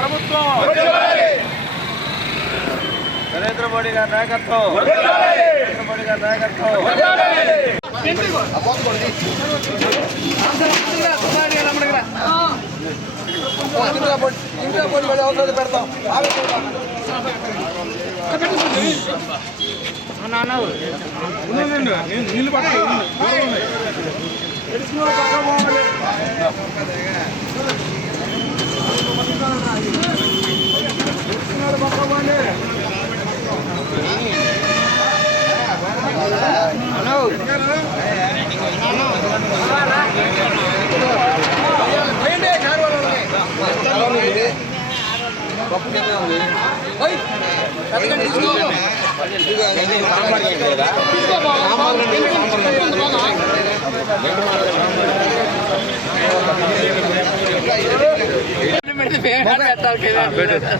ప్రభుత్వం నరేంద్ర మోడీ గారి నాయకత్వం పెడతాం నీళ్ళు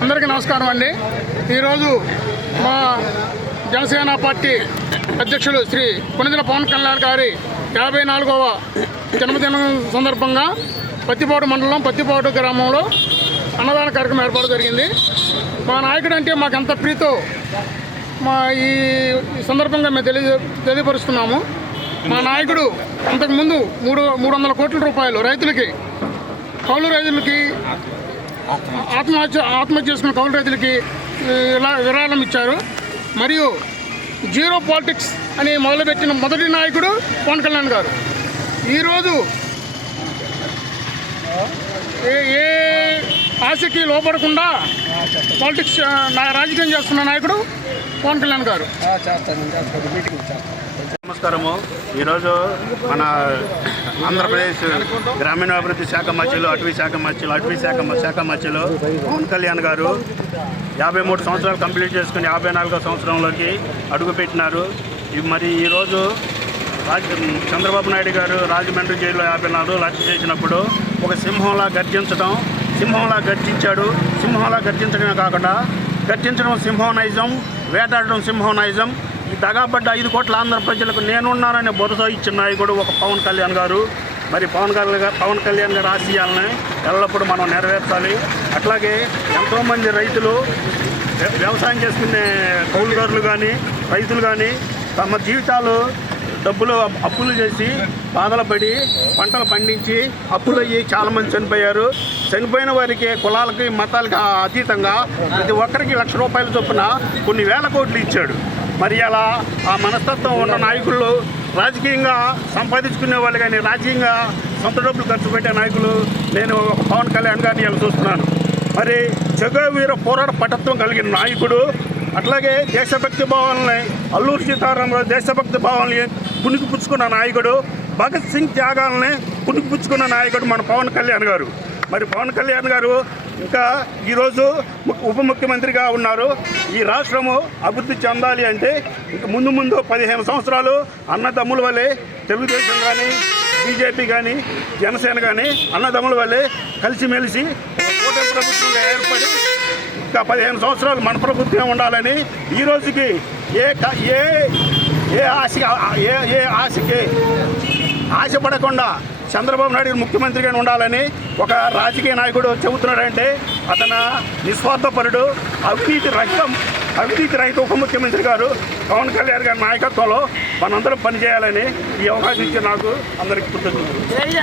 అందరికీ నమస్కారం అండి. ఈరోజు మా జనసేన పార్టీ అధ్యక్షులు శ్రీ కొణిదెల పవన్ కళ్యాణ్ గారి 54వ జన్మదినం సందర్భంగా పత్తిపాడు మండలం పత్తిపాడు గ్రామంలో అన్నదాన కార్యక్రమం ఏర్పాటు జరిగింది. మా నాయకుడు అంటే మాకు ఎంత ప్రీతో మా ఈ సందర్భంగా మేము తెలియపరుస్తున్నాము. మా నాయకుడు అంతకుముందు 300 కోట్ల రూపాయలు రైతులకి, కౌలు రైతులకి, ఆత్మహత్య చేసుకున్న కౌలు రైతులకి విరాళం ఇచ్చారు. మరియు జీరో పాలిటిక్స్ అని మొదలుపెట్టిన మొదటి నాయకుడు పవన్ కళ్యాణ్ గారు. ఈరోజు ఏ ఆశకి లోపడకుండా పాలిటిక్స్ రాజకీయం చేస్తున్న నాయకుడు పవన్ కళ్యాణ్ గారు. నమస్కారము. ఈరోజు మన ఆంధ్రప్రదేశ్ గ్రామీణాభివృద్ధి శాఖ మధ్యలో అటవీ శాఖ మధ్యలో పవన్ కళ్యాణ్ గారు 53 సంవత్సరాలు కంప్లీట్ చేసుకుని 54వ సంవత్సరంలోకి అడుగుపెట్టినారు. మరి ఈరోజు చంద్రబాబు నాయుడు గారు రాజమండ్రి జైల్లో 54 రోజులు అరెస్ట్ చేసినప్పుడు ఒక సింహంలా గర్జించాడు. సింహంలా గర్జించడమే కాకుండా గర్జించడం సింహం నైజం, వేటాడడం సింహం నైజం. ఈ దగాబడ్డ 5 కోట్ల ఆంధ్ర ప్రజలకు నేనున్నానని భరోసా ఇచ్చిన నాయకుడు ఒక పవన్ కళ్యాణ్ గారు. మరి పవన్ కళ్యాణ్ గారి ఆశయాలని ఎల్లప్పుడూ మనం నెరవేర్చాలి. అట్లాగే ఎంతోమంది రైతులు, వ్యవసాయం చేసుకునే కౌలుదారులు కానీ రైతులు కానీ తమ జీవితాలు అప్పులు చేసి బాధలు పడి పంటలు పండించి అప్పులయ్యి చాలామంది చనిపోయారు. చనిపోయిన వారికి కులాలకి మతాలకి అతీతంగా ప్రతి ఒక్కరికి ₹1,00,000 చొప్పున కొన్ని వేల కోట్లు ఇచ్చాడు. మరి అలా ఆ మనస్తత్వం ఉన్న నాయకులు, రాజకీయంగా సంపాదించుకునే వాళ్ళు కానీ రాజకీయంగా సొంత డబ్బులు ఖర్చు పెట్టే నాయకులు నేను పవన్ కళ్యాణ్ గారిని ఇలా చూస్తున్నాను. మరి జగవీర పోరాట పటత్వం కలిగిన నాయకుడు, అట్లాగే దేశభక్తి భావాలని, అల్లూరి సీతారామరాజు దేశభక్తి భావాలని పుణికిపుచ్చుకున్న నాయకుడు, భగత్ సింగ్ త్యాగాలని పుణికిపుచ్చుకున్న నాయకుడు మన పవన్ కళ్యాణ్ గారు. మరి పవన్ కళ్యాణ్ గారు ఇంకా ఈరోజు ఉప ముఖ్యమంత్రిగా ఉన్నారు. ఈ రాష్ట్రము అభివృద్ధి చెందాలి అంటే ఇంక ముందు 15 సంవత్సరాలు అన్నదమ్ముల వల్లే తెలుగుదేశం కానీ, బీజేపీ కానీ, జనసేన కానీ అన్నదమ్ముల వల్లే కలిసిమెలిసి కూటమి ప్రభుత్వంగా ఏర్పడి ఇంకా 15 సంవత్సరాలు మన ప్రభుత్వం ఉండాలని ఈ రోజుకి ఏ ఆశకి ఆశపడకుండా చంద్రబాబు నాయుడు ముఖ్యమంత్రిగా ఉండాలని ఒక రాజకీయ నాయకుడు చెబుతున్నాడంటే అతను నిస్వార్థపరుడు, అవినీతి రహిత ఉప ముఖ్యమంత్రి గారు పవన్ కళ్యాణ్ గారి నాయకత్వంలో మనందరం పనిచేయాలని ఈ అవకాశం ఇచ్చి నాకు అందరికీ కృతజ్ఞతలు.